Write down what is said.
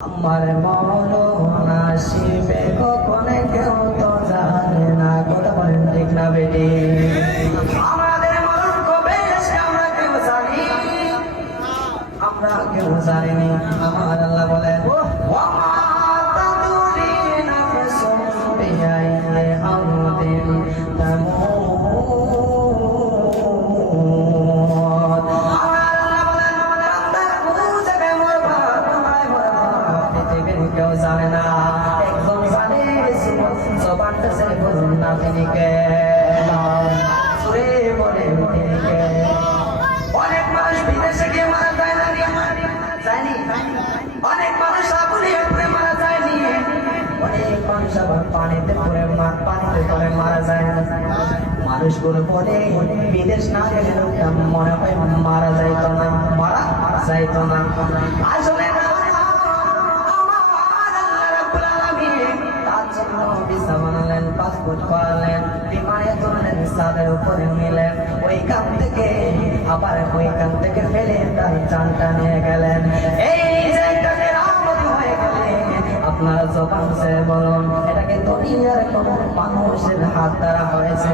আমার মরণ আসিবে কখন কেউ তো জানে না, কথা বলেন ঠিক না বেটি। আমাদের মরণ কবে আসে আমরা কেউ জানি। আমরা কেউ জানিনি। আমার আল্লাহ বলেন কেউ জানে না একজন জানে জবানটা ছেড়ে বলুন না তিনি কে সুরে বলে তিনি কে অনেক মানুষ বিদেশে গিয়ে মারা যায় না যায়নি? অনেক মানুষ আগুনে পড়ে মারা যায়নি। না। আসলে পাসপোর্ট করালেন বিমানে তুললেন সাদের উপরে নিলেন ওইখান থেকে, আবার ওইখান থেকে ফেলে তার জানটা নিয়ে গেলেন। এই আপনারা জবান সে বলুন এটাকে দুনিয়ার কোন মানুষের হাত দ্বারা হয়েছে?